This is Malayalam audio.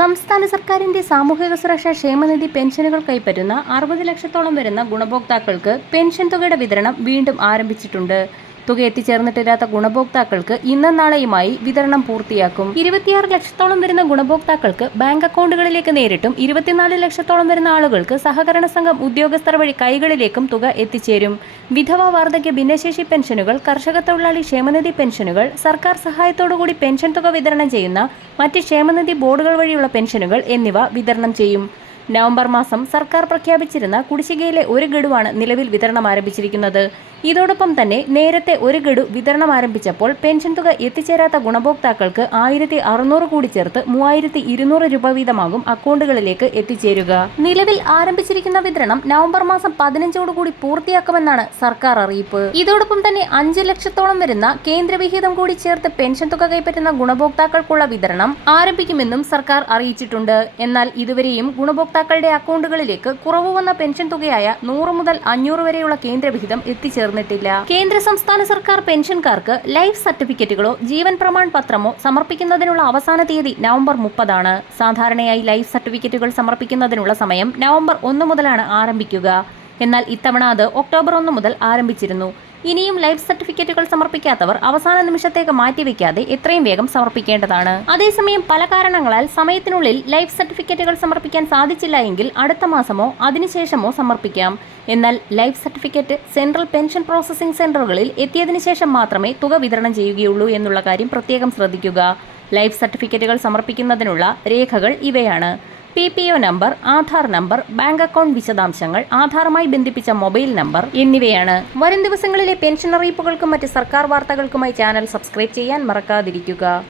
സംസ്ഥാന സർക്കാരിന്റെ സാമൂഹിക സുരക്ഷാ ക്ഷേമനിധി പെൻഷനുകൾ കൈപ്പറ്റുന്ന അറുപത് ലക്ഷത്തോളം വരുന്ന ഗുണഭോക്താക്കൾക്ക് പെൻഷൻ തുകയുടെ വിതരണം വീണ്ടും ആരംഭിച്ചിട്ടുണ്ട്. തുക എത്തിച്ചേർന്നിട്ടില്ലാത്ത ഗുണഭോക്താക്കൾക്ക് ഇന്നും നാളെയുമായി വിതരണം പൂർത്തിയാക്കും. ഇരുപത്തിയാറ് ലക്ഷത്തോളം വരുന്ന ഗുണഭോക്താക്കൾക്ക് ബാങ്ക് അക്കൗണ്ടുകളിലേക്ക് നേരിട്ടും ഇരുപത്തിനാല് ലക്ഷത്തോളം വരുന്ന ആളുകൾക്ക് സഹകരണ സംഘം ഉദ്യോഗസ്ഥർ വഴി കൈകളിലേക്കും തുക എത്തിച്ചേരും. വിധവ വാർദ്ധക്യ ഭിന്നശേഷി പെൻഷനുകൾ കർഷക തൊഴിലാളി ക്ഷേമനിധി പെൻഷനുകൾ സർക്കാർ സഹായത്തോടുകൂടി പെൻഷൻ തുക വിതരണം ചെയ്യുന്ന മറ്റ് ക്ഷേമനിധി ബോർഡുകൾ വഴിയുള്ള പെൻഷനുകൾ എന്നിവ വിതരണം ചെയ്യും. നവംബർ മാസം സർക്കാർ പ്രഖ്യാപിച്ചിരുന്ന കുടിശ്ശികയിലെ ഒരു ഗഡുവാണ് നിലവിൽ വിതരണം ആരംഭിച്ചിരിക്കുന്നത്. ഇതോടൊപ്പം തന്നെ നേരത്തെ ഒരു ഗഡു വിതരണം ആരംഭിച്ചപ്പോൾ പെൻഷൻ തുക എത്തിച്ചേരാത്ത ഗുണഭോക്താക്കൾക്ക് ആയിരത്തി അറുന്നൂറ് കൂടി ചേർത്ത് മൂവായിരത്തി ഇരുന്നൂറ് രൂപ വീതമാകും അക്കൗണ്ടുകളിലേക്ക് എത്തിച്ചേരുക. നിലവിൽ ആരംഭിച്ചിരിക്കുന്ന വിതരണം നവംബർ മാസം പതിനഞ്ചോടുകൂടി പൂർത്തിയാക്കുമെന്നാണ് സർക്കാർ അറിയിപ്പ്. ഇതോടൊപ്പം തന്നെ അഞ്ച് ലക്ഷത്തോളം വരുന്ന കേന്ദ്രവിഹിതം കൂടി ചേർത്ത് പെൻഷൻ തുക കൈപ്പറ്റുന്ന ഗുണഭോക്താക്കൾക്കുള്ള വിതരണം ആരംഭിക്കുമെന്നും സർക്കാർ അറിയിച്ചിട്ടുണ്ട്. എന്നാൽ ഇതുവരെയും ഗുണഭോക്താക്കളുടെ അക്കൗണ്ടുകളിലേക്ക് കുറവ് വന്ന പെൻഷൻ തുകയായ നൂറ് മുതൽ അഞ്ഞൂറ് വരെയുള്ള കേന്ദ്രവിഹിതം എത്തിച്ചേർന്നിട്ടില്ല. കേന്ദ്ര സംസ്ഥാന സർക്കാർ പെൻഷൻകാർക്ക് ലൈഫ് സർട്ടിഫിക്കറ്റുകളോ ജീവൻ പ്രമാൺ പത്രമോ സമർപ്പിക്കുന്നതിനുള്ള അവസാന തീയതി നവംബർ മുപ്പതാണ്. സാധാരണയായി ലൈഫ് സർട്ടിഫിക്കറ്റുകൾ സമർപ്പിക്കുന്നതിനുള്ള സമയം നവംബർ ഒന്ന് മുതലാണ് ആരംഭിക്കുക. എന്നാൽ ഇത്തവണ അത് ഒക്ടോബർ ഒന്ന് മുതൽ ആരംഭിച്ചിരുന്നു. ഇനിയും ലൈഫ് സർട്ടിഫിക്കറ്റുകൾ സമർപ്പിക്കാത്തവർ അവസാന നിമിഷത്തേക്ക് മാറ്റിവെക്കാതെ എത്രയും വേഗം സമർപ്പിക്കേണ്ടതാണ്. അതേസമയം പല കാരണങ്ങളാൽ സമയത്തിനുള്ളിൽ ലൈഫ് സർട്ടിഫിക്കറ്റുകൾ സമർപ്പിക്കാൻ സാധിച്ചില്ല എങ്കിൽ അടുത്ത മാസമോ അതിനുശേഷമോ സമർപ്പിക്കാം. എന്നാൽ life certificate central pension processing സെന്ററുകളിൽ എത്തിയതിനു ശേഷം മാത്രമേ തുക വിതരണം ചെയ്യുകയുള്ളൂ എന്നുള്ള കാര്യം പ്രത്യേകം ശ്രദ്ധിക്കുക. ലൈഫ് സർട്ടിഫിക്കറ്റുകൾ സമർപ്പിക്കുന്നതിനുള്ള രേഖകൾ ഇവയാണ്. P P O number Aadhaar number bank account വിശദാംശങ്ങൾ ആധാറുമായി ബന്ധിപ്പിച്ച മൊബൈൽ നമ്പർ എന്നിവയാണ്. വരും ദിവസങ്ങളിലെ പെൻഷൻ അറിയിപ്പുകൾക്കും മറ്റ് സർക്കാർ വാർത്തകൾക്കുമായി ചാനൽ സബ്സ്ക്രൈബ് ചെയ്യാൻ മറക്കാതിരിക്കുക.